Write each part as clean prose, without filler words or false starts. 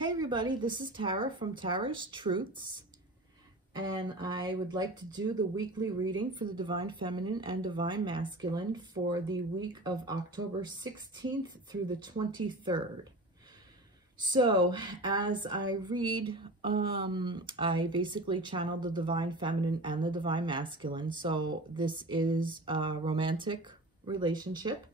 Hey everybody, this is Tara from Tara's Truths, and I would like to do the weekly reading for the Divine Feminine and Divine Masculine for the week of October 16th through the 23rd. So as I read, I basically channeled the Divine Feminine and the Divine Masculine. So this is a romantic relationship.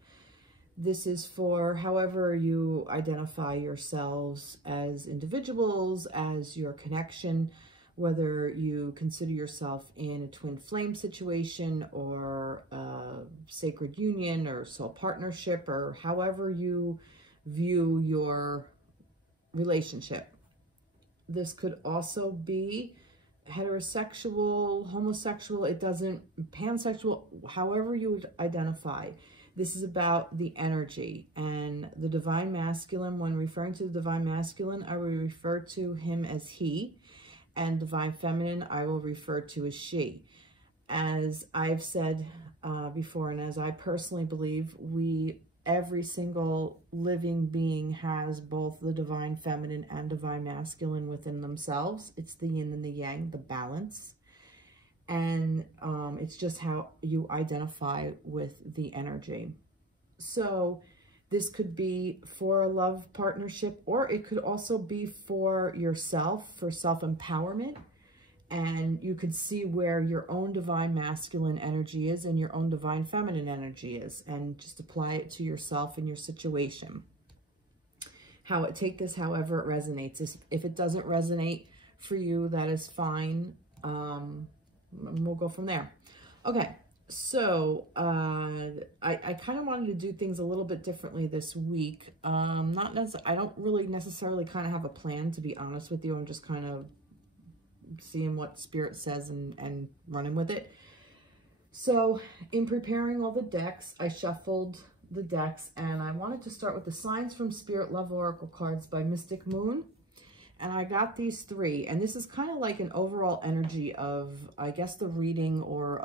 This is for however you identify yourselves as individuals, as your connection, whether you consider yourself in a twin flame situation or a sacred union or soul partnership, or however you view your relationship. This could also be heterosexual, homosexual, it doesn't, pansexual, however you would identify. This is about the energy, and the Divine Masculine, when referring to the Divine Masculine, I will refer to him as he, and Divine Feminine, I will refer to as she. As I've said before, and as I personally believe, every single living being has both the Divine Feminine and Divine Masculine within themselves. It's the yin and the yang, the balance. And it's just how you identify with the energy. So this could be for a love partnership, or it could also be for yourself, for self-empowerment. And you could see where your own Divine Masculine energy is and your own Divine Feminine energy is, and just apply it to yourself and your situation. Take this however it resonates. If it doesn't resonate for you, that is fine. And we'll go from there. Okay, so I kind of wanted to do things a little bit differently this week. I don't really necessarily kind of have a plan, to be honest with you. I'm just kind of seeing what Spirit says and running with it. So in preparing all the decks, I shuffled the decks, and I wanted to start with the Signs from Spirit Love Oracle cards by Mystic Moon. And I got these three, and this is kind of like an overall energy of, I guess, the reading, or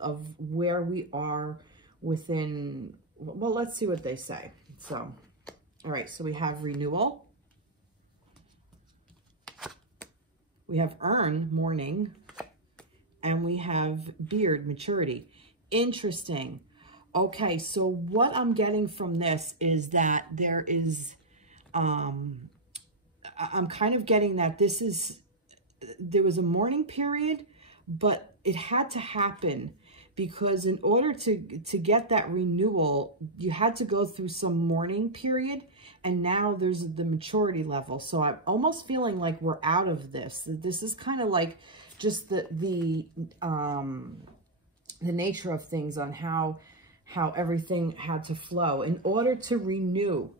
of where we are within, well, let's see what they say. So, all right, so we have renewal. We have urn, mourning, and we have beard, maturity. Interesting. Okay, so what I'm getting from this is that there is, I'm kind of getting that there was a mourning period, but it had to happen because in order to get that renewal, you had to go through some mourning period, and now there's the maturity level. So I'm almost feeling like we're out of this. This is kind of like just the nature of things, on how everything had to flow. In order to renew,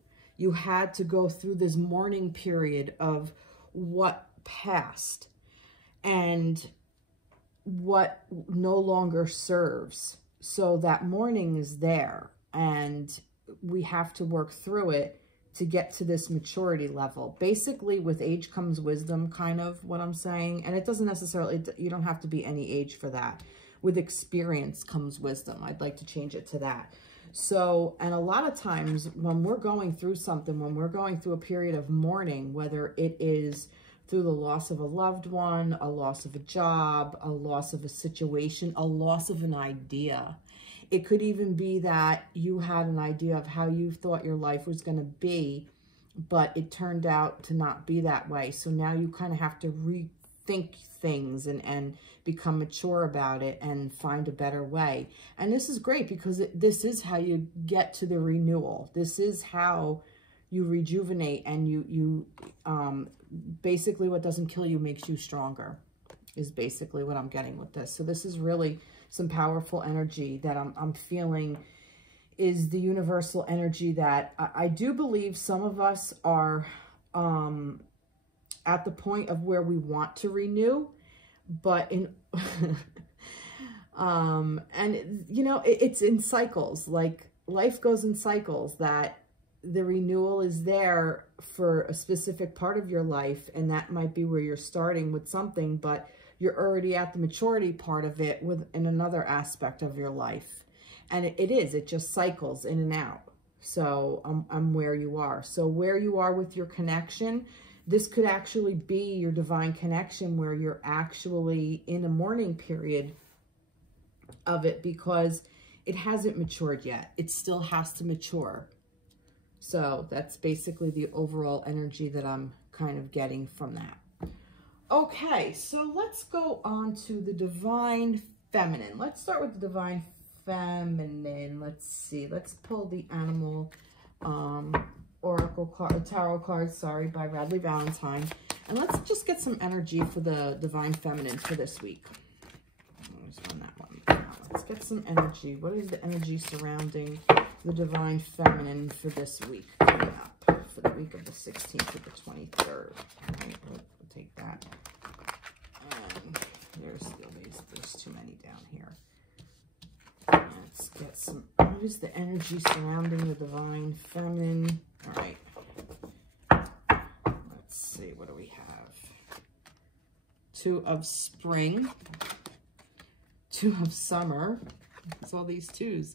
you had to go through this mourning period of what passed and what no longer serves. So that mourning is there, and we have to work through it to get to this maturity level. Basically, with age comes wisdom, kind of what I'm saying. And it doesn't necessarily, you don't have to be any age for that. With experience comes wisdom. I'd like to change it to that. So, and a lot of times when we're going through something, when we're going through a period of mourning, whether it is through the loss of a loved one, a loss of a job, a loss of a situation, a loss of an idea. It could even be that you had an idea of how you thought your life was going to be, but it turned out to not be that way. So now you kind of have to rethink things and become mature about it and find a better way. And this is great because this is how you get to the renewal. This is how you rejuvenate, and you basically what doesn't kill you makes you stronger, is basically what I'm getting with this. So this is really some powerful energy that I'm feeling is the universal energy that I do believe some of us are at the point of where we want to renew, but and you know, it's in cycles. Like life goes in cycles, that the renewal is there for a specific part of your life, and that might be where you're starting with something, but you're already at the maturity part of it in another aspect of your life. And it just cycles in and out. So I'm where you are. So where you are with your connection, this could actually be your divine connection where you're actually in a mourning period of it because it hasn't matured yet. It still has to mature. So that's basically the overall energy that I'm kind of getting from that. Okay, so let's go on to the divine feminine. Let's start with the divine feminine. Let's see. Let's pull the animal oracle card, tarot card, sorry, by Radleigh Valentine. And let's just get some energy for the divine feminine for this week. Let's run that one. Let's get some energy. What is the energy surrounding the divine feminine for this week coming up? For the week of the 16th to the 23rd. All right, we'll take that. And there's too many down here. Let's get some, what is the energy surrounding the divine feminine? All right. Let's see, what do we have? Two of spring, two of summer. It's all these twos.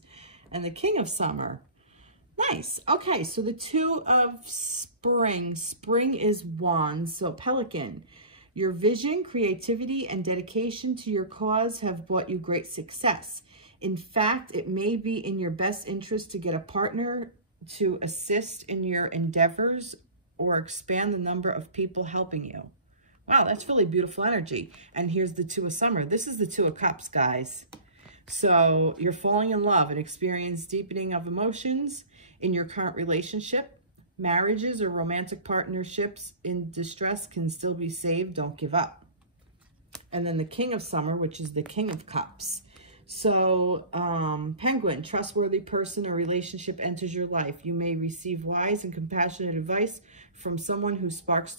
And the king of summer. Nice. Okay, so the two of spring. Spring is wands, so pelican. Your vision, creativity, and dedication to your cause have brought you great success. In fact, it may be in your best interest to get a partner to assist in your endeavors or expand the number of people helping you. Wow, that's really beautiful energy. And here's the two of summer. This is the two of cups, guys. So you're falling in love and experience deepening of emotions in your current relationship. Marriages or romantic partnerships in distress can still be saved. Don't give up. And then the king of summer, which is the king of cups. So, penguin, trustworthy person or relationship enters your life. You may receive wise and compassionate advice from someone who speaks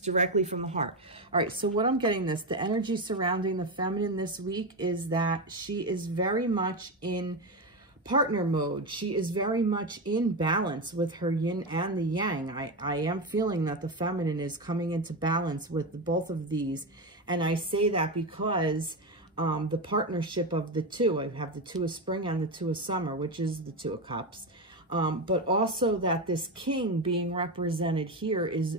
directly from the heart. All right, so what I'm getting the energy surrounding the feminine this week is that she is very much in partner mode. She is very much in balance with her yin and the yang. I am feeling that the feminine is coming into balance with both of these. And I say that because the partnership of the two, I have the two of spring and the two of summer, which is the two of cups. But also that this king being represented here is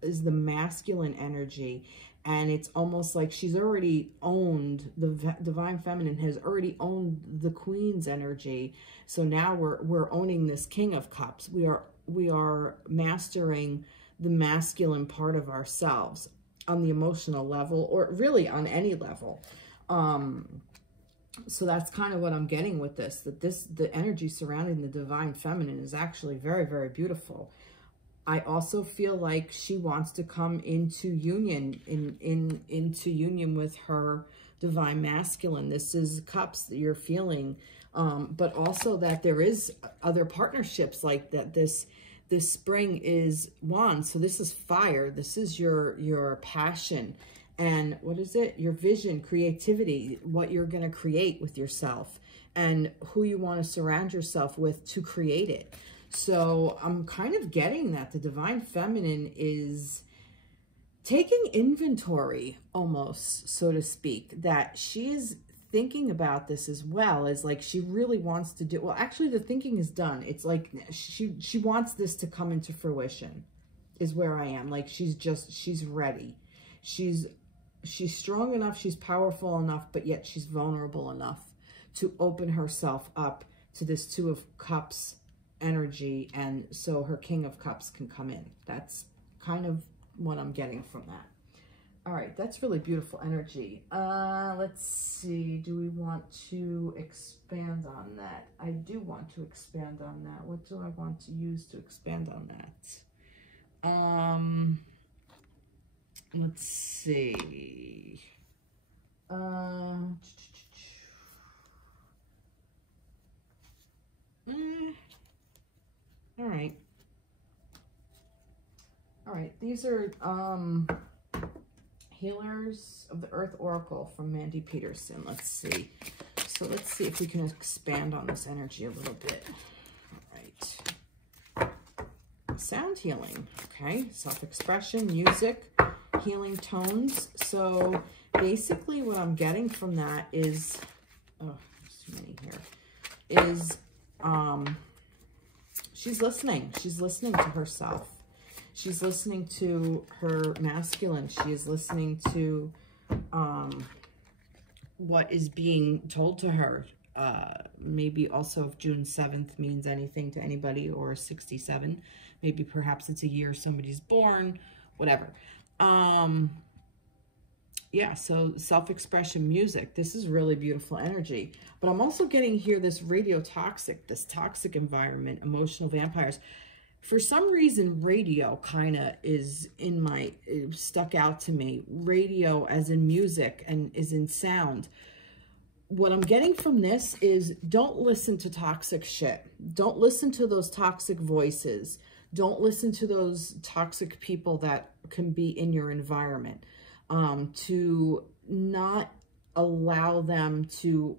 the masculine energy. And it's almost like she's already owned, the divine feminine has already owned the queen's energy. So now we're owning this king of cups. We are mastering the masculine part of ourselves on the emotional level, or really on any level. So that's kind of what I'm getting with this, the energy surrounding the divine feminine is actually very, very beautiful. I also feel like she wants to come into union, into union with her divine masculine. This is cups that you're feeling, but also that there is other partnerships like that. This spring is wands, so this is fire. This is your passion. And what is it? Your vision, creativity, what you're going to create with yourself and who you want to surround yourself with to create it. So I'm kind of getting that the divine feminine is taking inventory almost, so to speak, that she is thinking about this as well as like she really wants to do. Well, actually the thinking is done. It's like she wants this to come into fruition is where I am. Like she's ready. She's strong enough, she's powerful enough, but yet she's vulnerable enough to open herself up to this two of cups energy, and so her king of cups can come in. That's kind of what I'm getting from that. All right, that's really beautiful energy. Let's see, do we want to expand on that? I do want to expand on that. What do I want to use to expand on that? Let's see. All right. All right. These are Healers of the Earth Oracle from Mandy Peterson. Let's see. So let's see if we can expand on this energy a little bit. All right. Sound healing. Okay. Self-expression, music, healing tones. So basically what I'm getting from that is, oh, there's too many here, is she's listening. She's listening to herself. She's listening to her masculine. She is listening to what is being told to her. Maybe also if June 7th means anything to anybody, or 67. Maybe perhaps it's a year somebody's born, whatever. Yeah, so self-expression, music. This is really beautiful energy. But I'm also getting here this radio toxic, this toxic environment, emotional vampires. For some reason, radio kind of is in my, stuck out to me. Radio as in music and is in sound. What I'm getting from this is don't listen to toxic shit. Don't listen to those toxic voices. Don't listen to those toxic people that can be in your environment. To not allow them to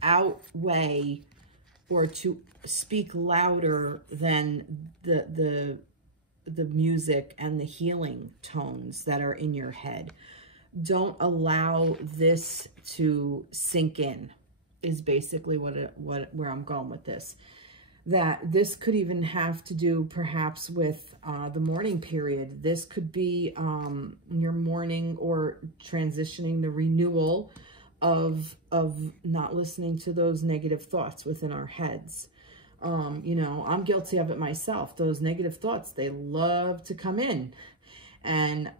outweigh or to speak louder than the music and the healing tones that are in your head. Don't allow this to sink in, is basically where I'm going with this. That this could even have to do perhaps with the mourning period. This could be your mourning or transitioning, the renewal of not listening to those negative thoughts within our heads. You know, I'm guilty of it myself. Those negative thoughts, they love to come in. And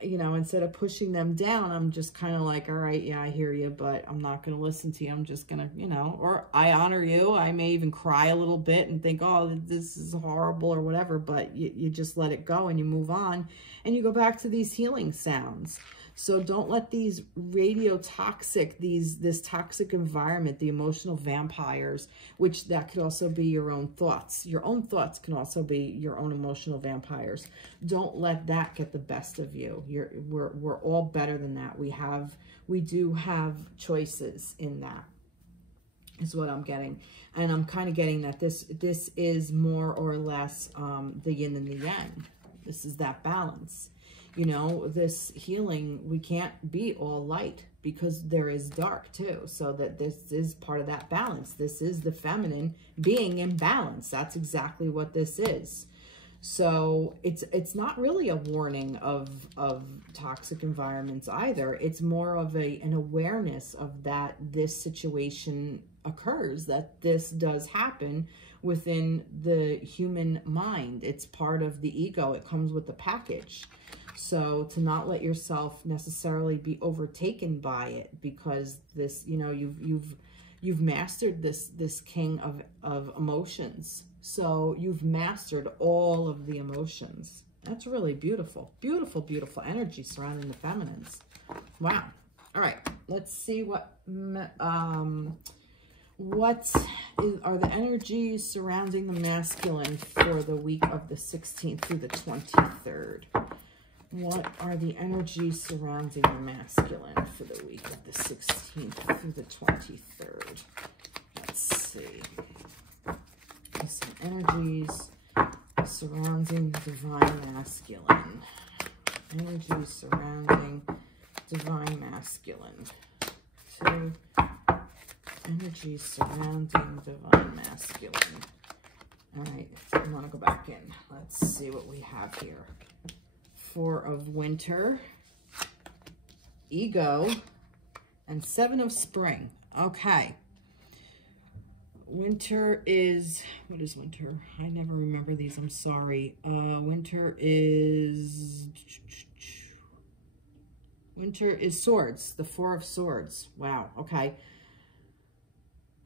you know, instead of pushing them down, I'm just kind of like, all right, yeah, I hear you, but I'm not going to listen to you. I'm just going to, you know, or I honor you. I may even cry a little bit and think, oh, this is horrible or whatever, but you just let it go and you move on and you go back to these healing sounds. So don't let these radio toxic, this toxic environment, the emotional vampires, which that could also be your own thoughts. Your own thoughts can also be your own emotional vampires. Don't let that get the best of you. We're all better than that. We do have choices in that, is what I'm getting. And I'm kind of getting that this is more or less the yin and the yang. This is that balance. You know, this healing, we can't be all light because there is dark too. So that this is part of that balance. This is the feminine being in balance. That's exactly what this is. So it's not really a warning of toxic environments either. It's more of an awareness of that this situation occurs, that this does happen within the human mind. It's part of the ego. It comes with the package. So to not let yourself necessarily be overtaken by it, because this, you know, you've mastered this king of emotions. So you've mastered all of the emotions. That's really beautiful. Beautiful, beautiful energy surrounding the feminines. Wow. All right. Let's see what are the energies surrounding the masculine for the week of the 16th through the 23rd. What are the energies surrounding the masculine for the week of the 16th through the 23rd? Let's see. Some energies surrounding the divine masculine. Energies surrounding divine masculine. 2. Energies surrounding divine masculine. All right, I want to go back in. Let's see what we have here. 4 of winter, ego, and 7 of spring. Okay. Winter is, what is winter? I never remember these, I'm sorry. Winter is swords, the 4 of swords. Wow, okay.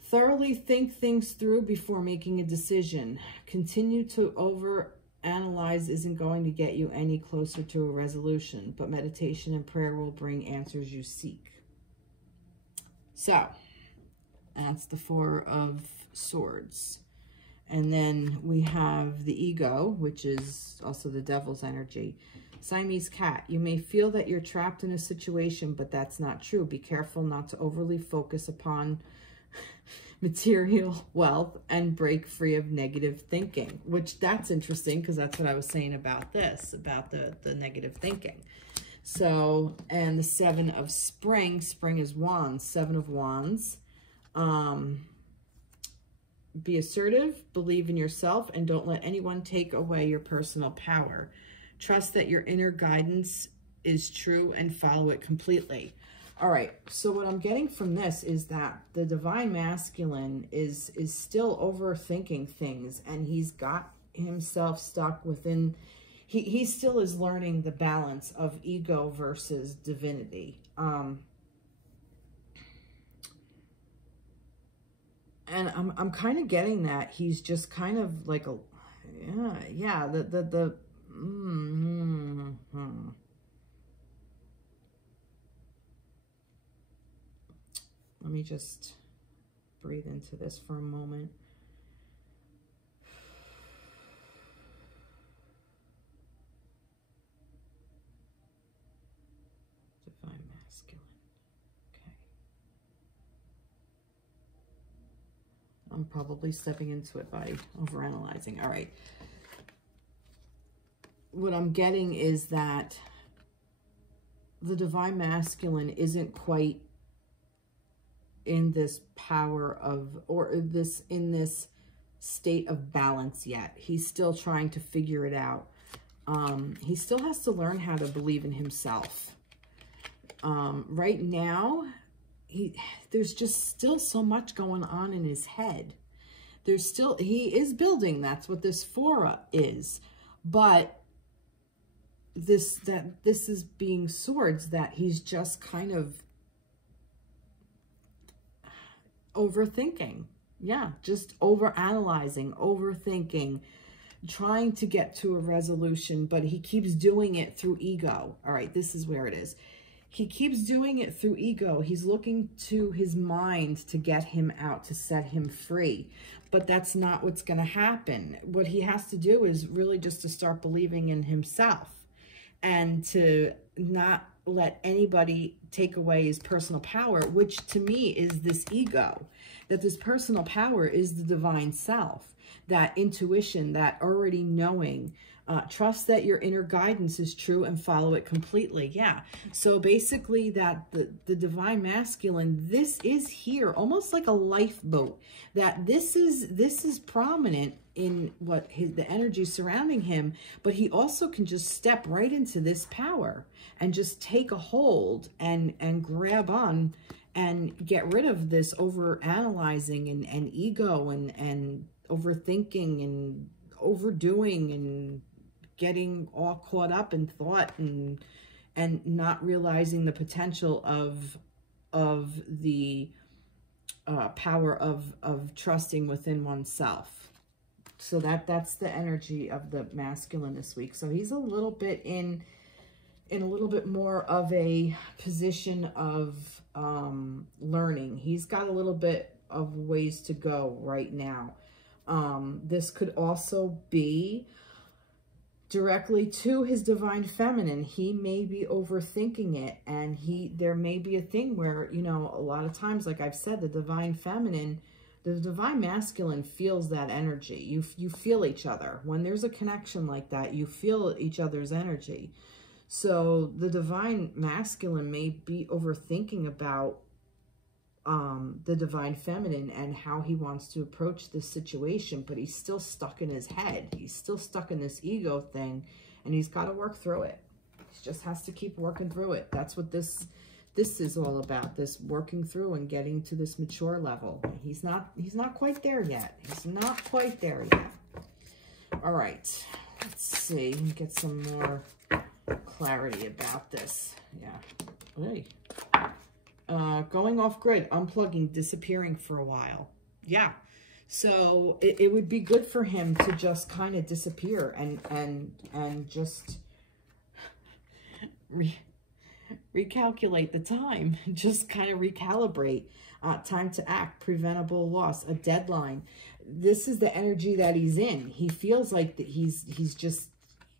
Thoroughly think things through before making a decision. Continue to overanalyze isn't going to get you any closer to a resolution, but meditation and prayer will bring answers you seek. So, that's the 4 of swords. And then we have the ego, which is also the devil's energy. Siamese cat, you may feel that you're trapped in a situation, but that's not true. Be careful not to overly focus upon material wealth and break free of negative thinking, which that's interesting because that's what I was saying about this, about the negative thinking. So, and the 7 of spring, spring is wands, 7 of wands. Be assertive, believe in yourself, and don't let anyone take away your personal power. Trust that your inner guidance is true and follow it completely. All right, so what I'm getting from this is that the divine masculine is still overthinking things, and he's got himself stuck within, he still is learning the balance of ego versus divinity. And I'm kind of getting that he's just kind of like a, Let me just breathe into this for a moment. Divine masculine. Okay. I'm probably stepping into it by overanalyzing. All right. What I'm getting is that the divine masculine isn't quite in this power of, or this, in this state of balance yet. He's still trying to figure it out. He still has to learn how to believe in himself. Right now, there's just still so much going on in his head. There's still, he is building, that's what this fora is. But this is being swords, that he's just kind of overthinking. Yeah, just overanalyzing, overthinking, trying to get to a resolution, but he keeps doing it through ego. All right, this is where it is. He keeps doing it through ego. He's looking to his mind to get him out, to set him free. But that's not what's going to happen. What he has to do is really just to start believing in himself and to not let anybody take away his personal power, which to me is this ego. That this personal power is the divine self, that intuition, that already knowing. Trust that your inner guidance is true and follow it completely. Yeah. So basically that the divine masculine, this is here, almost like a lifeboat, that this is prominent in what the energy surrounding him, but he also can just step right into this power and just take a hold and grab on and get rid of this over analyzing and ego and overthinking and overdoing and getting all caught up in thought and not realizing the potential of the power of trusting within oneself. So that's the energy of the masculine this week. So he's a little bit in a little bit more of a position of learning. He's got a little bit of ways to go right now. This could also be directly to his divine feminine. He may be overthinking it, and there may be a thing where, you know, a lot of times, like I've said, the divine feminine, the divine masculine feels that energy. You feel each other. When there's a connection like that, you feel each other's energy. So the divine masculine may be overthinking about the divine feminine and how he wants to approach this situation, but he's still stuck in his head. He's still stuck in this ego thing, and he's got to work through it. He just has to keep working through it. That's what this is all about, this working through and getting to this mature level. He's not quite there yet. He's not quite there yet. All right, let's see, get some more clarity about this. Yeah. Hey. Going off grid, unplugging, disappearing for a while. Yeah. So it would be good for him to just kind of disappear and just recalculate the time, just kind of recalibrate. Time to act, preventable loss, a deadline. This is the energy that he's in. He feels like that he's just,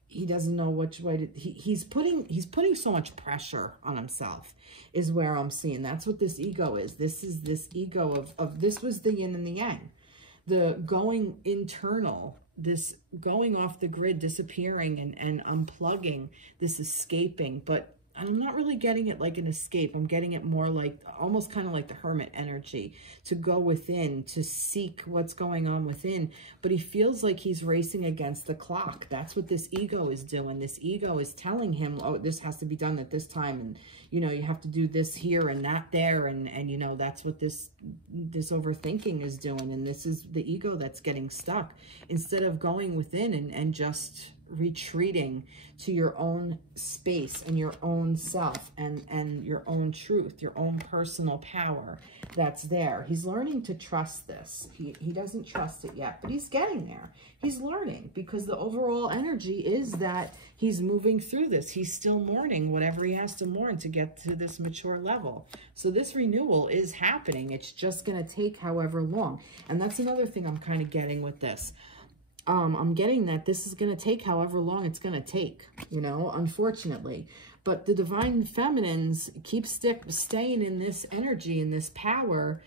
he doesn't know which way to, he's putting so much pressure on himself, is where I'm seeing. That's what this ego is. This is this ego of this was the yin and the yang. The going internal, this going off the grid, disappearing and unplugging, this escaping. But I'm not really getting it like an escape. I'm getting it more like, almost kind of like the hermit energy, to go within, to seek what's going on within. But he feels like he's racing against the clock. That's what this ego is doing. This ego is telling him, oh, this has to be done at this time. And, you know, you have to do this here and not there. And you know, that's what this overthinking is doing. And this is the ego that's getting stuck. Instead of going within and just retreating to your own space and your own self and your own truth, your own personal power that's there. He's learning to trust this. He doesn't trust it yet, but he's getting there. He's learning, because the overall energy is that he's moving through this. He's still mourning whatever he has to mourn to get to this mature level. So this renewal is happening. It's just going to take however long. And that's another thing I'm kind of getting with this. I'm getting that this is going to take however long it's going to take, you know, unfortunately. But the divine feminines keep staying in this energy, in this power,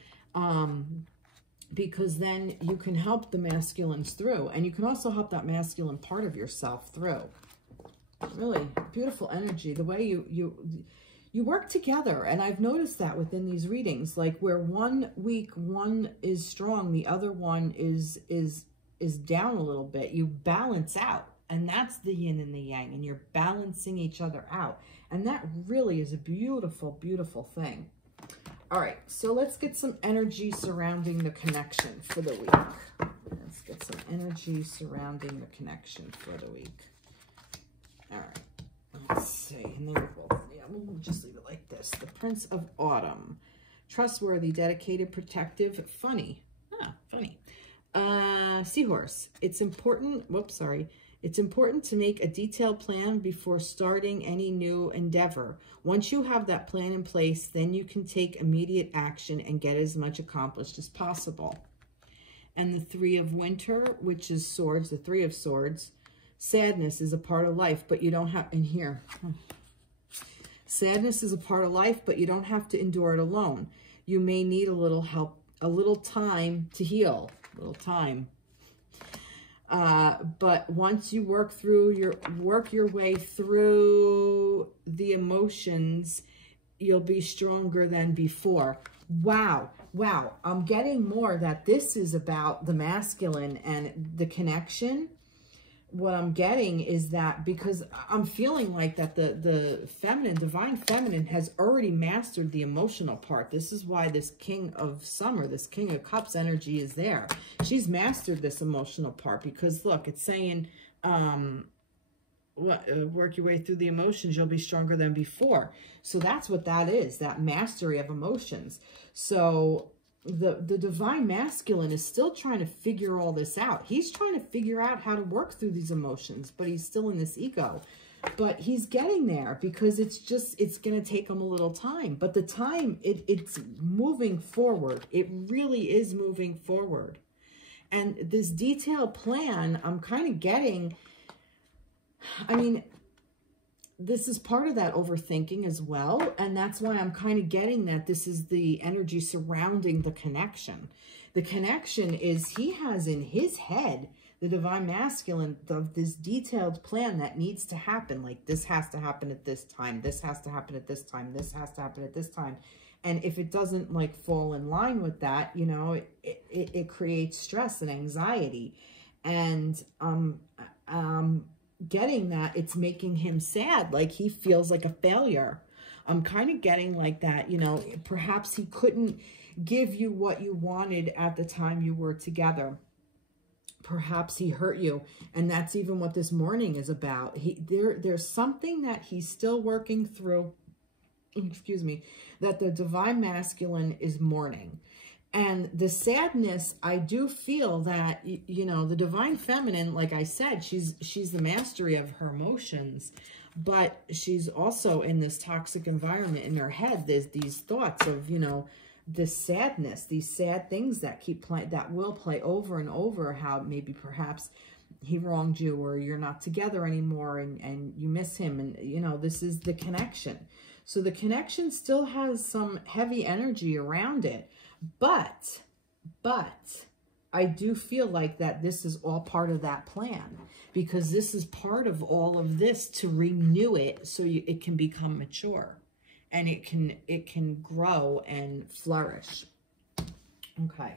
because then you can help the masculines through. And you can also help that masculine part of yourself through. Really beautiful energy. The way you work together. And I've noticed that within these readings, like where one week one is strong, the other one is down a little bit. You balance out, and that's the yin and the yang, and you're balancing each other out. And that really is a beautiful, beautiful thing. All right, so let's get some energy surrounding the connection for the week. Let's get some energy surrounding the connection for the week. All right, let's see. And then we'll just leave it like this. The Prince of Autumn. Trustworthy, dedicated, protective, funny. Funny. Seahorse. It's important to make a detailed plan before starting any new endeavor. Once you have that plan in place, then you can take immediate action and get as much accomplished as possible. And the Three of Winter, which is swords, the Three of Swords. Sadness is a part of life, but you don't have, in here. Sadness is a part of life, but you don't have to endure it alone. You may need a little help, a little time to heal. Little time, but once you work your way through the emotions, you'll be stronger than before. Wow, I'm getting more that this is about the masculine and the connection. What I'm getting is that, because I'm feeling like that the feminine, divine feminine, has already mastered the emotional part. This is why this King of Summer, this King of Cups energy is there. She's mastered this emotional part, because look, it's saying, work your way through the emotions, you'll be stronger than before. So that's what that is, that mastery of emotions. So the divine masculine is still trying to figure all this out. He's trying to figure out how to work through these emotions, but he's still in this ego. But he's getting there, because it's going to take him a little time. But the time, it's moving forward. It really is moving forward. And this detailed plan, I'm kind of getting, I mean, this is part of that overthinking as well. And that's why I'm kind of getting that this is the energy surrounding the connection. The connection is, he has in his head, the divine masculine, of this detailed plan that needs to happen. Like, this has to happen at this time. This has to happen at this time. This has to happen at this time. And if it doesn't like fall in line with that, you know, it creates stress and anxiety. And getting that it's making him sad, like he feels like a failure. I'm kind of getting like that, you know, perhaps he couldn't give you what you wanted at the time you were together. Perhaps he hurt you, and that's even what this mourning is about. There's something that he's still working through, excuse me, that the divine masculine is mourning. And the sadness, I do feel that, you know, the divine feminine, like I said, she's the mastery of her emotions, but she's also in this toxic environment in her head. There's these thoughts of, you know, this sadness, these sad things that keep playing, that will play over and over, how maybe perhaps he wronged you, or you're not together anymore, and you miss him. And, you know, this is the connection. So the connection still has some heavy energy around it. But I do feel like that this is all part of that plan, because this is part of all of this to renew it so it can become mature and it can grow and flourish. Okay,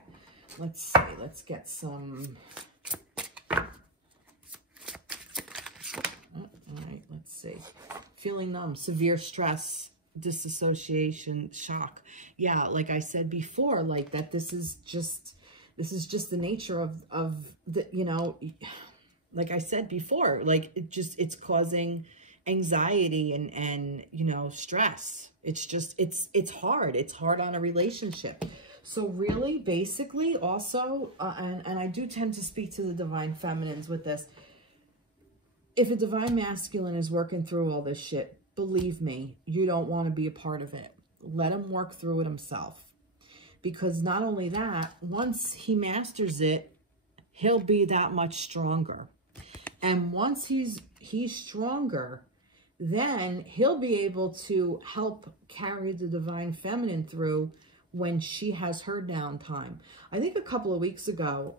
let's see. Let's get some. All right, let's see. Feeling numb, severe stress, disassociation, shock. Yeah, like I said before, like that this is just the nature of the, you know, like I said before, like it's causing anxiety and you know, stress. It's just, it's hard. It's hard on a relationship. So really, basically also, and I do tend to speak to the divine feminines with this. If a divine masculine is working through all this shit, believe me, you don't want to be a part of it. Let him work through it himself. Because not only that, once he masters it, he'll be that much stronger. And once he's stronger, then he'll be able to help carry the divine feminine through when she has her downtime. I think a couple of weeks ago,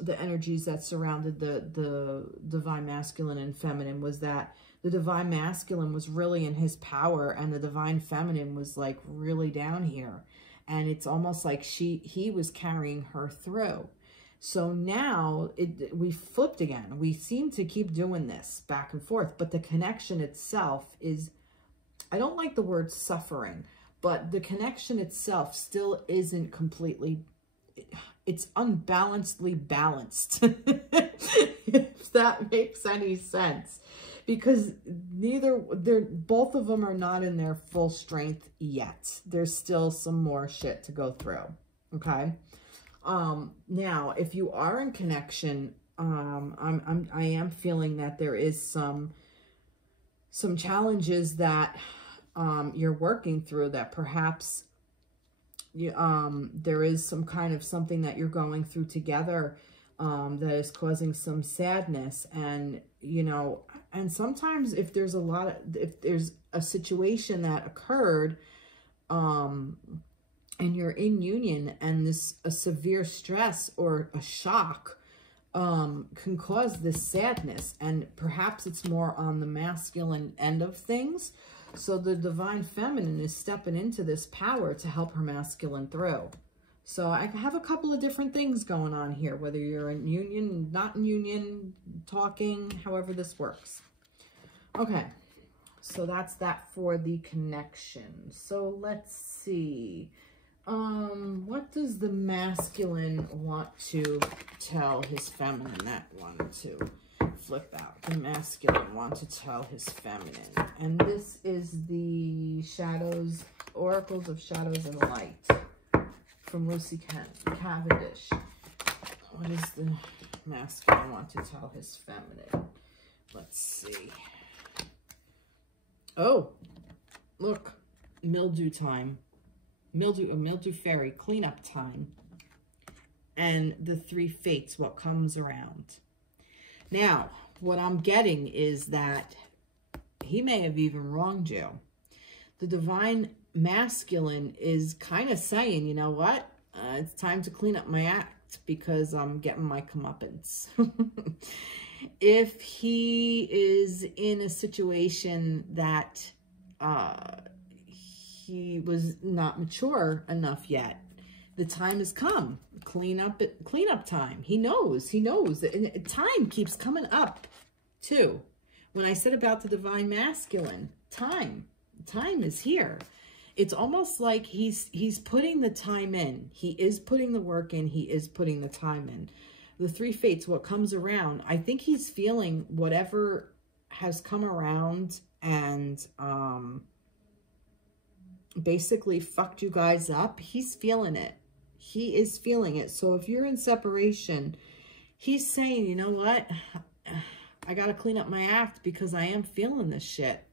the energies that surrounded the divine masculine and feminine was that the divine masculine was really in his power and the divine feminine was like really down here. And it's almost like he was carrying her through. So now we flipped again. We seem to keep doing this back and forth, but the connection itself is, I don't like the word suffering, but the connection itself still isn't completely, it's unbalancedly balanced, if that makes any sense. Because both of them are not in their full strength yet. There's still some more shit to go through, okay? Now, if you are in connection, I am feeling that there is some challenges that you're working through, that perhaps there is some kind of something that you're going through together that is causing some sadness. And, you know, and sometimes if there's a situation that occurred, and you're in union and a severe stress or a shock, can cause this sadness, and perhaps it's more on the masculine end of things. So the divine feminine is stepping into this power to help her masculine through. So I have a couple of different things going on here, whether you're in union, not in union, talking, however this works. Okay, so that's that for the connection. So let's see. What does the masculine want to tell his feminine? That one to flip out. The masculine want to tell his feminine. And this is the Shadows, Oracles of Shadows and Light from Lucy Cavendish. What does the masculine want to tell his feminine? Let's see. Oh, look, mildew time. Mildew fairy, cleanup time. And the 3 fates, what comes around. Now, what I'm getting is that he may have even wronged you. The divine masculine is kind of saying, you know what? It's time to clean up my act because I'm getting my comeuppance. If he is in a situation that he was not mature enough yet, the time has come. Cleanup time. He knows that, and time keeps coming up too. When I said about the divine masculine, time is here. It's almost like he's putting the time in. He is putting the work in. He is putting the time in. The 3 fates, what comes around, I think he's feeling whatever has come around and basically fucked you guys up. He's feeling it. He is feeling it. So if you're in separation, he's saying, you know what? I got to clean up my act because I am feeling this shit.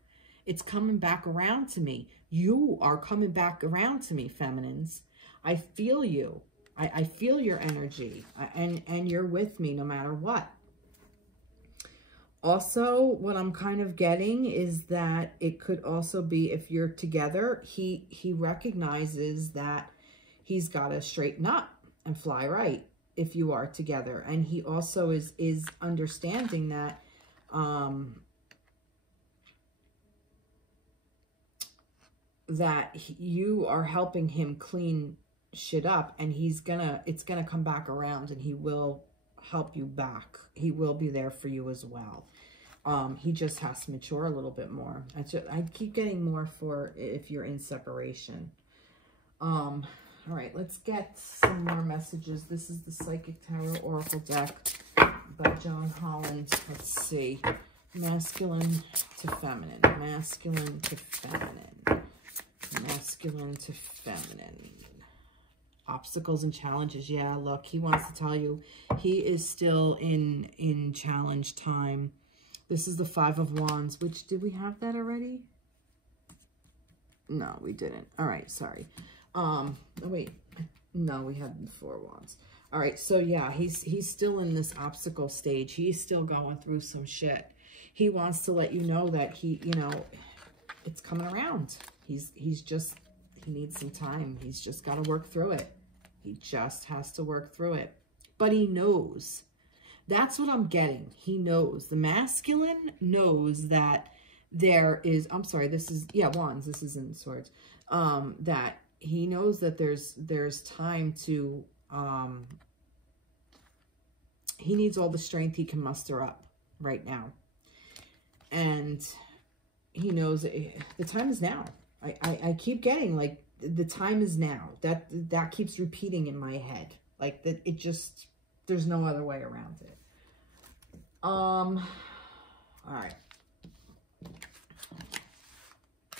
It's coming back around to me. You are coming back around to me, feminines. I feel you. I feel your energy, and you're with me no matter what. Also, what I'm kind of getting is that it could also be, if you're together, he recognizes that he's got to straighten up and fly right. if you are together. And he also is understanding that you are helping him clean shit up, and it's gonna come back around, and he will help you back. He will be there for you as well. He just has to mature a little bit more. I keep getting more for if you're in separation. All right, let's get some more messages. This is the Psychic Tarot Oracle deck by Jon Holland. Let's see. Masculine to feminine. Masculine to feminine. Masculine to feminine. Obstacles and challenges. Yeah, look, he wants to tell you he is still in challenge time. This is the Five of Wands, which, did we have that already? No, we didn't. All right, sorry. Oh, wait. No, we had the Four of Wands. All right, so yeah, he's still in this obstacle stage. He's still going through some shit. He wants to let you know that you know, it's coming around. He needs some time. He's just got to work through it. He just has to work through it. But he knows. That's what I'm getting. He knows. The masculine knows that there is, I'm sorry, this is, yeah, Wands. This is in Swords. That he knows that there's time to, he needs all the strength he can muster up right now. And he knows the time is now. I keep getting, like, the time is now. That keeps repeating in my head. Like, that it just, there's no other way around it. All right.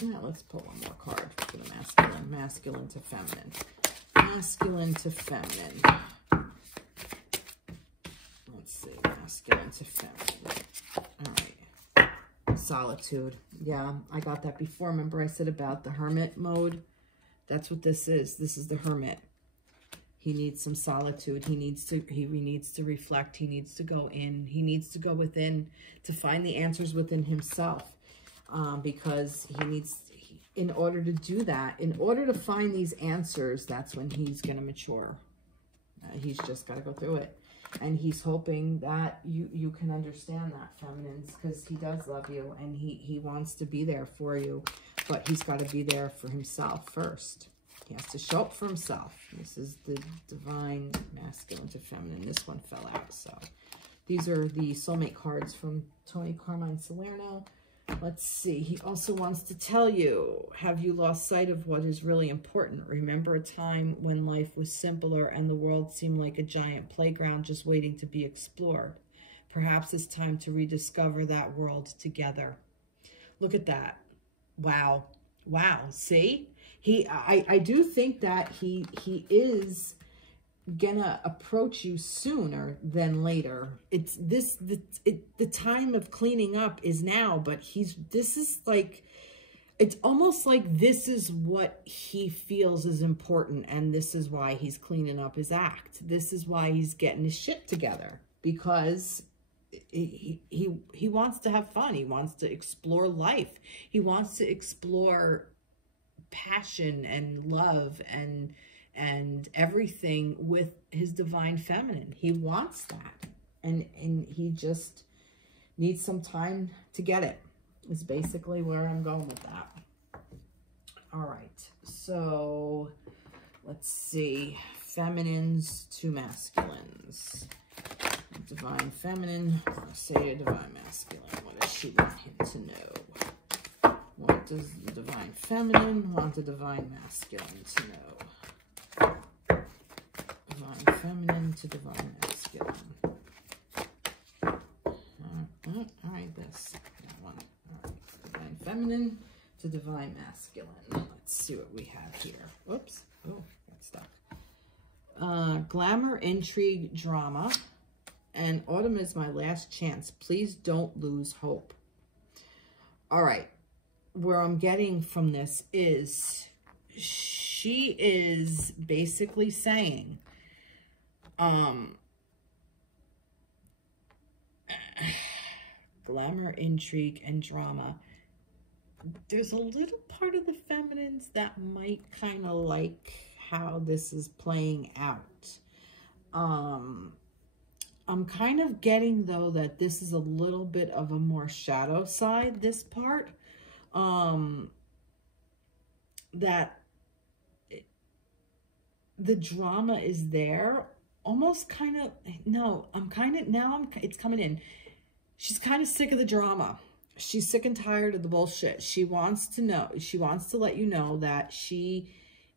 Now let's pull one more card for the masculine. Masculine to feminine. Masculine to feminine. Let's see. Masculine to feminine. All right. Solitude. Yeah, I got that before. Remember I said about the hermit mode? That's what this is. This is the hermit. He needs some solitude. He needs to reflect. He needs to go in. He needs to go within to find the answers within himself. Because in order to do that, in order to find these answers, that's when he's going to mature. He's just got to go through it. And he's hoping that you can understand that, feminines, because he does love you and he wants to be there for you, but he's got to be there for himself first. He has to show up for himself. This is the divine masculine to feminine. This one fell out. So these are the soulmate cards from Toni, Carmine, Salerno. Let's see. He also wants to tell you, have you lost sight of what is really important? Remember a time when life was simpler and the world seemed like a giant playground just waiting to be explored. Perhaps it's time to rediscover that world together. Look at that. Wow. Wow. See? I do think that he is gonna approach you sooner than later. It's the time of cleaning up is now, but this is like, it's almost like this is what he feels is important, and this is why he's cleaning up his act. This is why he's getting his shit together, because he wants to have fun. He wants to explore life. He wants to explore passion and love and everything with his divine feminine. He wants that, and he just needs some time to get it, is basically where I'm going with that. All right, so let's see. Feminines to masculines. Divine feminine, say to divine masculine. What does she want him to know? What does the divine feminine want the divine masculine to know? Divine feminine to divine masculine. All right, that one. All right, divine feminine to divine masculine. Let's see what we have here. Whoops. Oh, got stuck. Glamour, intrigue, drama. And autumn is my last chance. Please don't lose hope. All right. Where I'm getting from this is she is basically saying, glamour, intrigue, and drama. There's a little part of the feminines that might kind of like how this is playing out. I'm kind of getting, though, that this is a little bit of a more shadow side, this part. That the drama is there. Almost kind of, no, it's coming in. She's kind of sick of the drama. She's sick and tired of the bullshit. She wants to know, she wants to let you know that she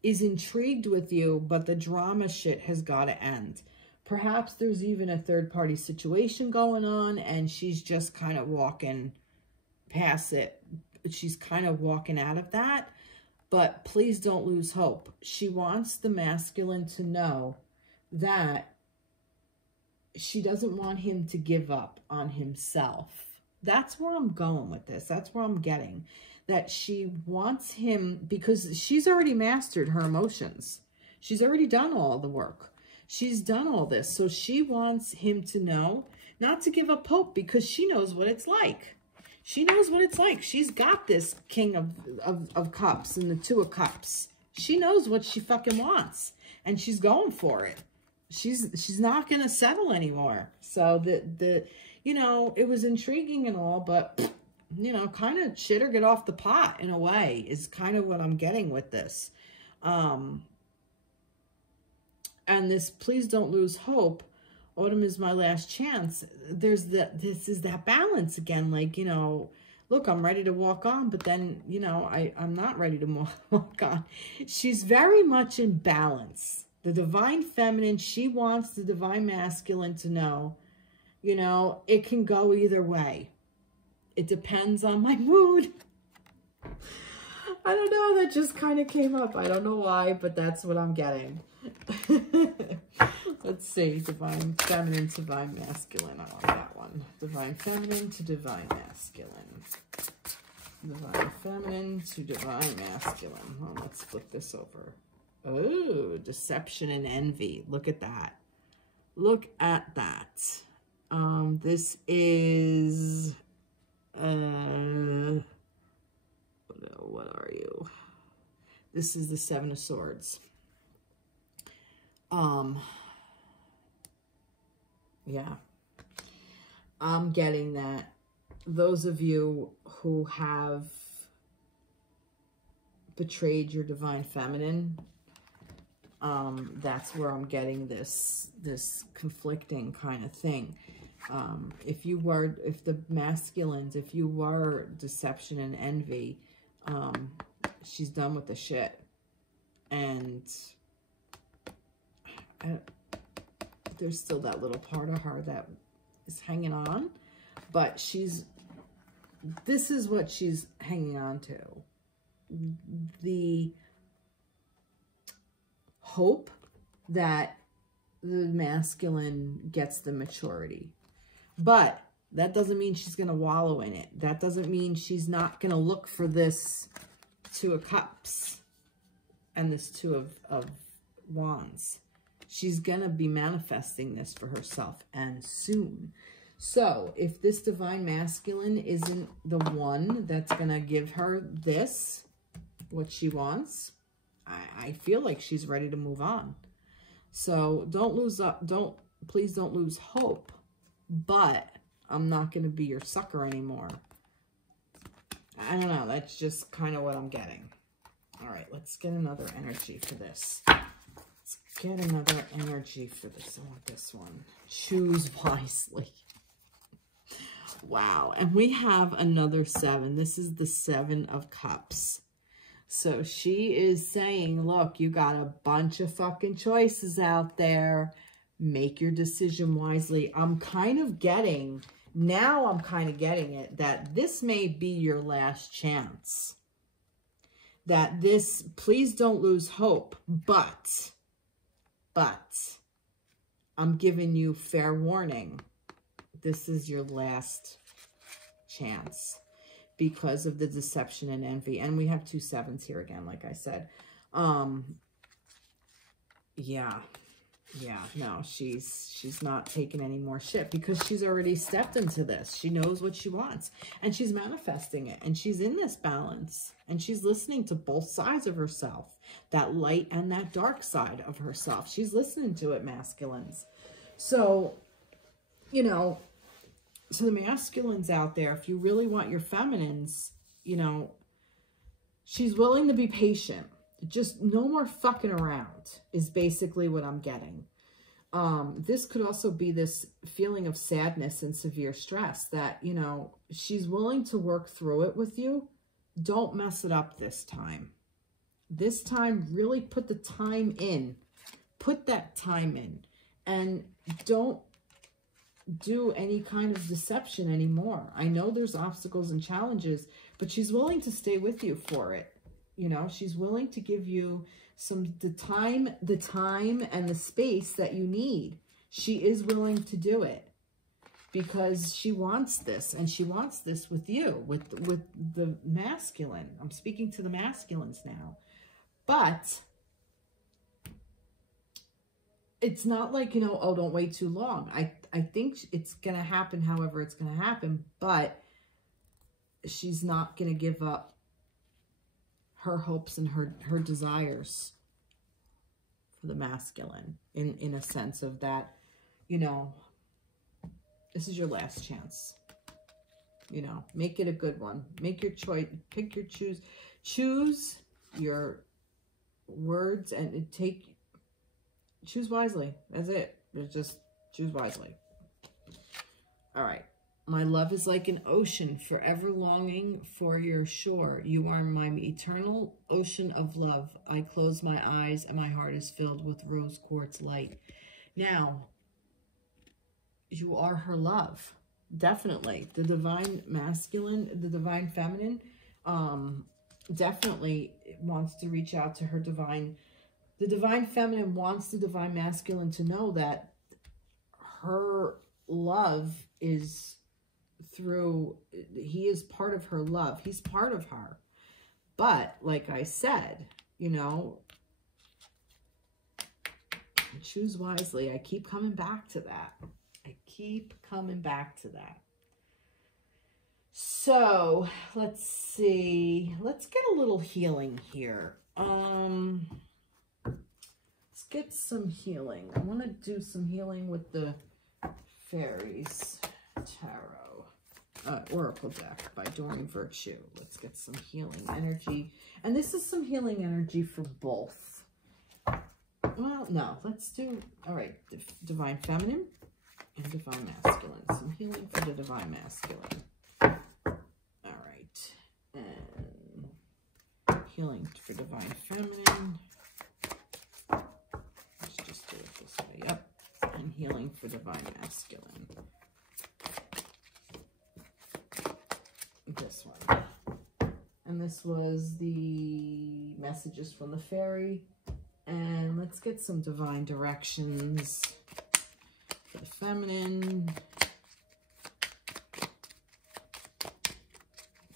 is intrigued with you, but the drama shit has got to end. Perhaps there's even a third-party situation going on, and she's just kind of walking past it. She's kind of walking out of that, but please don't lose hope. She wants the masculine to know that she doesn't want him to give up on himself. That's where I'm going with this. That's where I'm getting. That she wants him, because she's already mastered her emotions. She's already done all the work. She's done all this. So she wants him to know not to give up hope, because she knows what it's like. She knows what it's like. She's got this King of Cups and the Two of Cups. She knows what she fucking wants, and she's going for it. She's not going to settle anymore. So you know, it was intriguing and all, but you know, kind of shit or get off the pot in a way is kind of what I'm getting with this. And this, please don't lose hope. Autumn is my last chance. This is that balance again. Like, you know, look, I'm ready to walk on, but then, you know, I'm not ready to walk on. She's very much in balance. The divine feminine, she wants the divine masculine to know, you know, it can go either way. It depends on my mood. I don't know, that just kind of came up. I don't know why, but that's what I'm getting. Let's see, divine feminine to divine masculine. I want that one. Divine feminine to divine masculine. Divine feminine to divine masculine. Oh, let's flip this over. Oh, deception and envy. Look at that. Look at that. This is what are you? This is the Seven of Swords. Yeah, I'm getting that those of you who have betrayed your divine feminine, that's where I'm getting this conflicting kind of thing. If the masculines, if you were deception and envy, she's done with the shit. And there's still that little part of her that is hanging on, but this is what she's hanging on to. The hope that the masculine gets the maturity. But that doesn't mean she's going to wallow in it. That doesn't mean she's not going to look for this Two of Cups and this Two of Wands. She's going to be manifesting this for herself, and soon. So if this divine masculine isn't the one that's going to give her this, what she wants, I feel like she's ready to move on. So please don't lose hope, but I'm not going to be your sucker anymore. I don't know. That's just kind of what I'm getting. All right, let's get another energy for this. Let's get another energy for this. I want this one. Choose wisely. Wow. And we have another 7. This is the 7 of Cups. So she is saying, look, you got a bunch of fucking choices out there. Make your decision wisely. I'm kind of getting it, that this may be your last chance. That this, please don't lose hope, but I'm giving you fair warning. This is your last chance because of the deception and envy. And we have 2 7s here again, like I said. Yeah. Yeah, no, she's not taking any more shit because she's already stepped into this. She knows what she wants and she's manifesting it, and she's in this balance, and she's listening to both sides of herself, that light and that dark side of herself. She's listening to it, masculines. So, you know, so the masculines out there, if you really want your feminines, you know, she's willing to be patient. Just no more fucking around is basically what I'm getting. This could also be this feeling of sadness and severe stress that, you know, she's willing to work through it with you. Don't mess it up this time. This time, really put the time in. Put that time in. And don't do any kind of deception anymore. I know there's obstacles and challenges, but she's willing to stay with you for it. You know, she's willing to give you the time and the space that you need. She is willing to do it because she wants this, and she wants this with you, with the masculine. I'm speaking to the masculines now. But it's not like, you know, oh, don't wait too long. I think it's going to happen however it's going to happen, but she's not going to give up her hopes and her desires for the masculine in a sense of that, you know, this is your last chance. You know, make it a good one. Make your choice, pick your choose your words and choose wisely. That's it. Just choose wisely. All right. My love is like an ocean, forever longing for your shore. You are my eternal ocean of love. I close my eyes and my heart is filled with rose quartz light. Now, you are her love. Definitely. The divine masculine, the divine feminine, definitely wants to reach out to her divine. The divine feminine wants the divine masculine to know that her love is he is part of her love. He's part of her. But like I said, you know, choose wisely. I keep coming back to that. I keep coming back to that. So let's see. Let's get a little healing here. Let's get some healing. I want to do some healing with the Fairies Tarot. Oracle deck by Doreen Virtue. Let's get some healing energy. And this is some healing energy for both. Well, no, let's do, all right, divine feminine and divine masculine. Some healing for the divine masculine. All right. And healing for divine feminine. Let's just do it this way. Yep. And healing for divine masculine. This one. And this was the messages from the fairy. And let's get some divine directions for the feminine.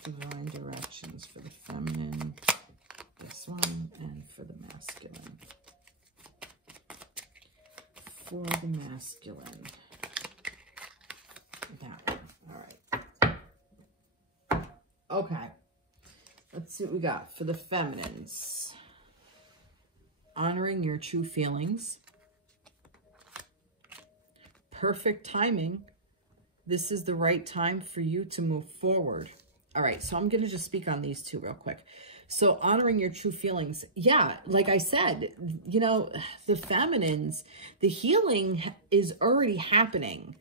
Divine directions for the feminine. This one. And for the masculine. For the masculine. That one. All right. Okay. Let's see what we got for the feminines. Honoring your true feelings. Perfect timing. This is the right time for you to move forward. All right, so I'm going to just speak on these two real quick. So honoring your true feelings. Yeah, like I said, you know, the feminines, the healing is already happening.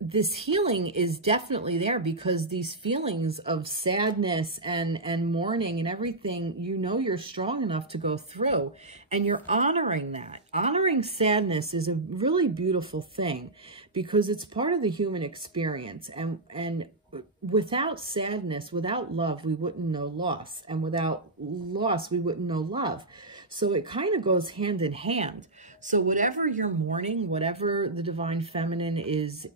This healing is definitely there because these feelings of sadness and mourning and everything, you know, you're strong enough to go through, and you're honoring that. Honoring sadness is a really beautiful thing because it's part of the human experience. And without sadness, without love, we wouldn't know loss. And without loss, we wouldn't know love. So it kind of goes hand in hand. So whatever you're mourning, whatever the divine feminine is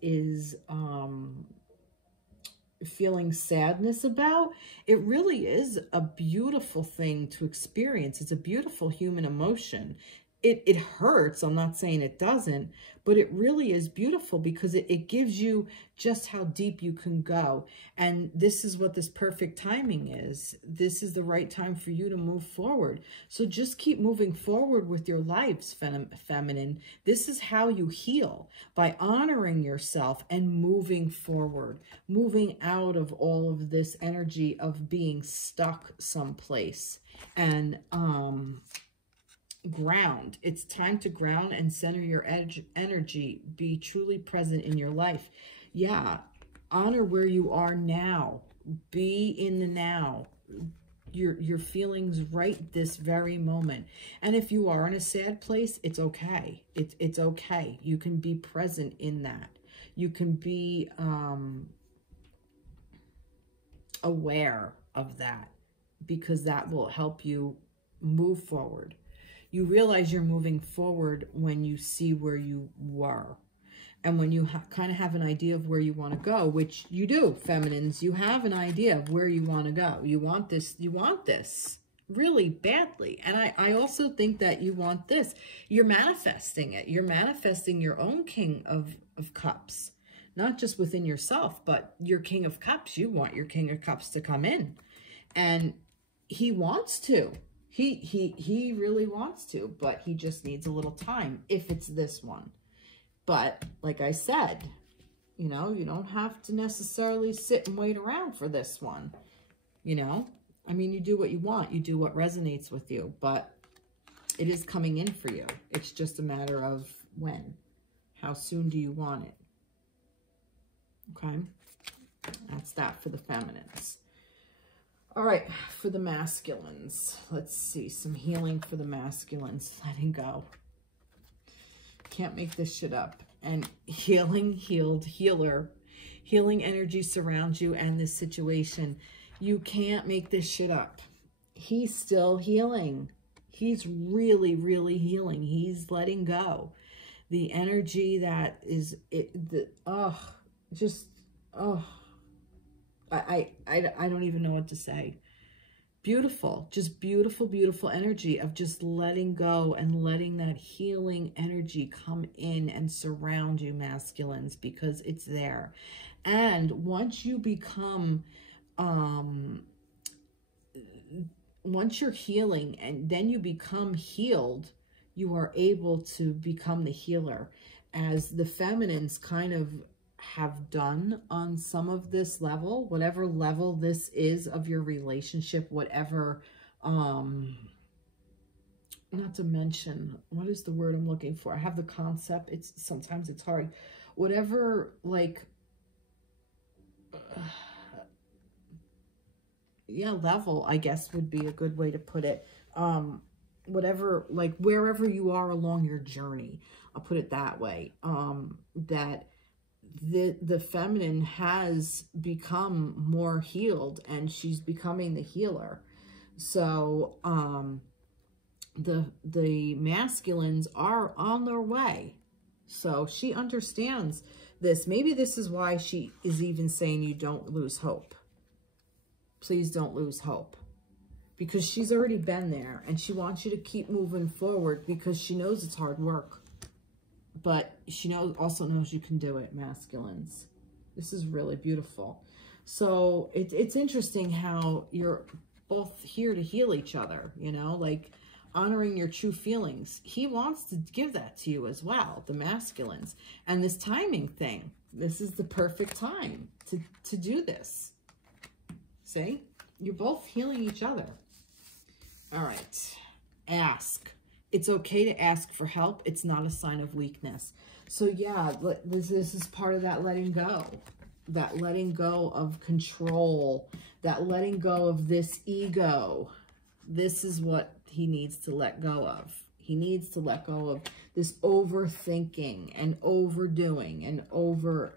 feeling sadness about, it really is a beautiful thing to experience. It's a beautiful human emotion. it hurts. I'm not saying it doesn't, but it really is beautiful because it gives you just how deep you can go. And this is what this perfect timing is. This is the right time for you to move forward. So just keep moving forward with your lives, feminine. This is how you heal, by honoring yourself and moving forward, moving out of all of this energy of being stuck someplace. And, ground. It's time to ground and center your energy. Be truly present in your life. Yeah, honor where you are now. Be in the now. Your feelings right this very moment. And if you are in a sad place, it's okay. It's okay. You can be present in that. You can be aware of that, because that will help you move forward. You realize you're moving forward when you see where you were. And when you kind of have an idea of where you want to go, which you do, feminines, you have an idea of where you want to go. You want this really badly. And I also think that you want this. You're manifesting it. You're manifesting your own King of Cups, not just within yourself, but your King of Cups. You want your King of Cups to come in, and he wants to. He really wants to, but he just needs a little time if it's this one. But like I said, you know, you don't have to necessarily sit and wait around for this one. You know, I mean, you do what you want. You do what resonates with you, but it is coming in for you. It's just a matter of when. How soon do you want it? Okay. That's that for the feminines. All right, for the masculines, let's see, some healing for the masculines, letting go. Can't make this shit up. And healing, healed, healer. Healing energy surrounds you and this situation. You can't make this shit up. He's still healing. He's really, really healing. He's letting go. The energy that is, I don't even know what to say. Beautiful, just beautiful, beautiful energy of just letting go and letting that healing energy come in and surround you, masculines, because it's there. And once you become, once you're healing and then you become healed, you are able to become the healer, as the feminines kind of have done on some of this level, whatever level this is of your relationship, whatever, not to mention, what is the word I'm looking for? I have the concept. Sometimes it's hard. Whatever, like, yeah, level, I guess would be a good way to put it. Whatever, like wherever you are along your journey, I'll put it that way, that the feminine has become more healed and she's becoming the healer. So the masculines are on their way. So she understands this. Maybe this is why she is even saying you don't lose hope. Please don't lose hope. Because she's already been there and she wants you to keep moving forward because she knows it's hard work. But she also knows you can do it, masculines. This is really beautiful. So it's interesting how you're both here to heal each other, you know, like honoring your true feelings. He wants to give that to you as well, the masculines. And this timing thing, this is the perfect time to do this. See? You're both healing each other. All right. Ask. It's okay to ask for help. It's not a sign of weakness. So yeah, this is part of that letting go. That letting go of control. That letting go of this ego. This is what he needs to let go of. He needs to let go of this overthinking and overdoing and over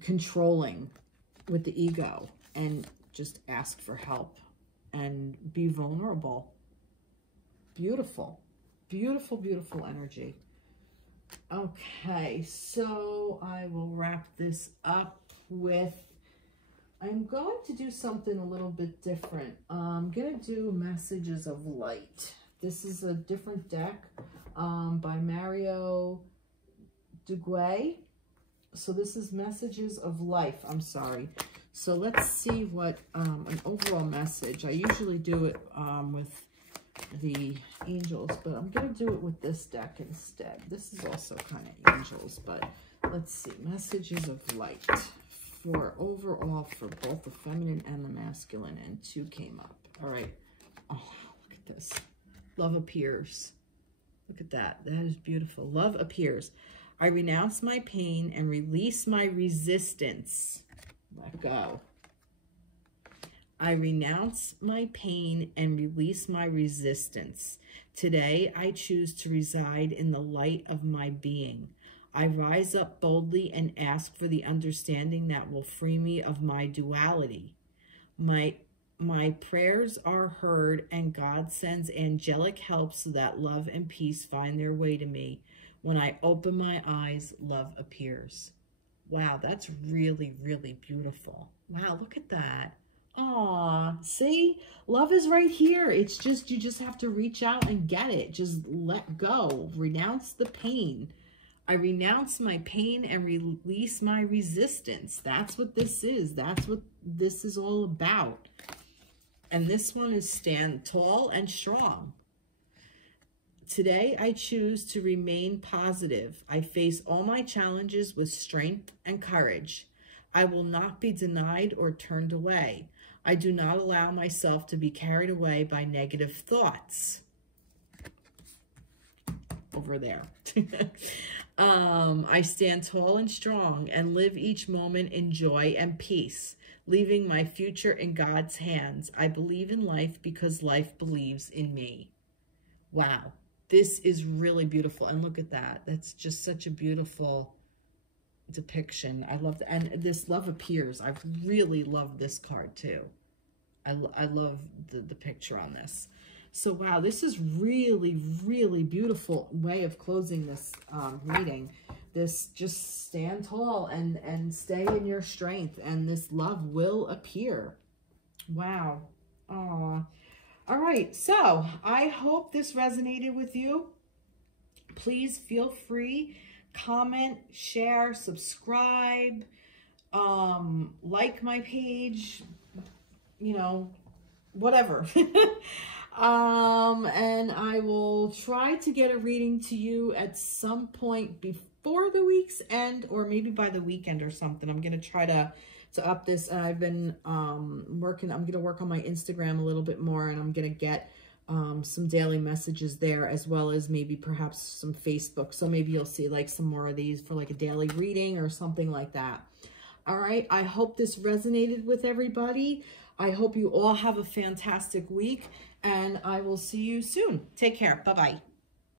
controlling with the ego. And just ask for help and be vulnerable. Beautiful, beautiful, beautiful energy. Okay, so I will wrap this up with, I'm going to do something a little bit different. I'm going to do messages of light This is a different deck by Mario Duguay. So this is Messages of Life. I'm sorry. So let's see what an overall message. I usually do it with the angels, but I'm going to do it with this deck instead. This is also kind of angels, but let's see. Messages of Light for overall for both the feminine and the masculine, and 2 came up. All right. Oh, wow, look at this. Love appears. Look at that. That is beautiful. Love appears. I renounce my pain and release my resistance. Let go. I renounce my pain and release my resistance. Today, I choose to reside in the light of my being. I rise up boldly and ask for the understanding that will free me of my duality. My prayers are heard, and God sends angelic help so that love and peace find their way to me. When I open my eyes, love appears. Wow, that's really, really beautiful. Wow, look at that. Aw, see? Love is right here. It's just, you just have to reach out and get it. Just let go. Renounce the pain. I renounce my pain and release my resistance. That's what this is. That's what this is all about. And this one is stand tall and strong. Today, I choose to remain positive. I face all my challenges with strength and courage. I will not be denied or turned away. I do not allow myself to be carried away by negative thoughts. Over there. I stand tall and strong and live each moment in joy and peace, leaving my future in God's hands. I believe in life because life believes in me. Wow. This is really beautiful. And look at that. That's just such a beautiful depiction. I love that. And this love appears. I really love this card too. I love the picture on this. So, wow, this is really, really beautiful way of closing this reading. This, just stand tall and stay in your strength, and this love will appear. Wow. Aw. All right, so I hope this resonated with you. Please feel free, comment, share, subscribe, like my page, you know, whatever. And I will try to get a reading to you at some point before the week's end, or maybe by the weekend or something. I'm going to try to up this, and I've been I'm going to work on my Instagram a little bit more, and I'm going to get some daily messages there, as well as maybe perhaps some Facebook. So maybe you'll see like some more of these for like a daily reading or something like that. All right. I hope this resonated with everybody. I hope you all have a fantastic week, and I will see you soon. Take care. Bye-bye.